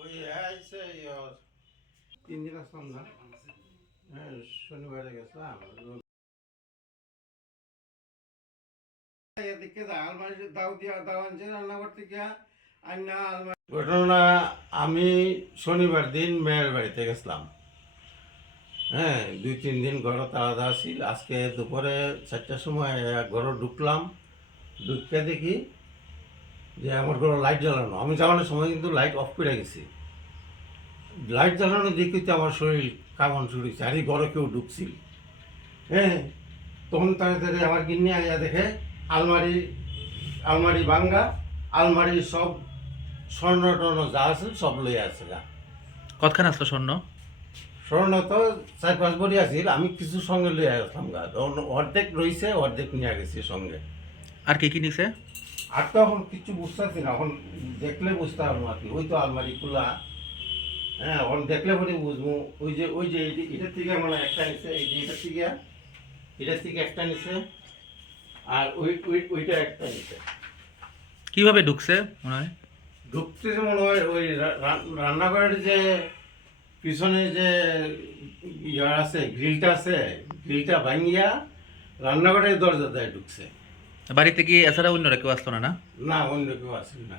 ওই আইসে ইয়র তিন দিন আসলাম না। হ্যাঁ শনিবারে গেছিলাম এদিকে আলমারি দাও দিয়া দাও আনছে রান্নাঘর থেকে আন্না আলমারি ঘটনা আমি শনিবার দিন মেয়ের বাড়িতে গেছিলাম। হ্যাঁ দুই তিন দিন ঘরে তাড়া দাওয়া ছিল আজকে দুপুরে চারটার সময় ঘরে ঢুকলাম। ঢুকতে দেখি যে আমার ঘরে লাইট জ্বালানো। আমি জ্বালানোর সময় কিন্তু লাইট অফ করে গেছি। লাইট জ্বালানো দেখি তো আমার শরীর কামন শুরু হয়েছে। আর এই ঘরে কেউ ঢুকছিল। হ্যাঁ তখন তাড়াতাড়ি আমার গিন্নি আইয়া দেখে আলমারি আলমারি ভাঙ্গা আলমারি সব স্বর্ণ টর্ণ যা আছে সব লইয়া আছে গা। কতখান আসলো স্বর্ণ? স্বর্ণ তো চার পাঁচ বড়ি আছিল। আমি কিছু সঙ্গে লইয়া আসলাম গা। অর্ধেক রইছে অর্ধেক নিয়ে গেছি সঙ্গে। আর কি কি নিছে? আর তো এখন কিছু বুঝতেছি না এখন দেখলে বুঝতে পারব আর কি। ওই তো আলমারি খোলা। হ্যাঁ এখন দেখলে পরে বুঝব। ওই যে ওই যে এটার থেকে মানে একটা নিছে এই যে এটার থেকে এটার থেকে একটা নিছে আর ওই ওই ওইটা একটা নিছে। কীভাবে ঢুকছে মনে হয়? ঢুকতে মনে হয় ওই রান্নাঘরের যে পিছনে যে ইয়া আছে গ্রিলটা আছে গ্রিলটা ভাঙিয়া রান্নাঘরের দরজা দেয় ঢুকছে। বাড়িতে কি এছাড়া অন্যরা কেউ আসতো না? না অন্য কেউ আসেন না।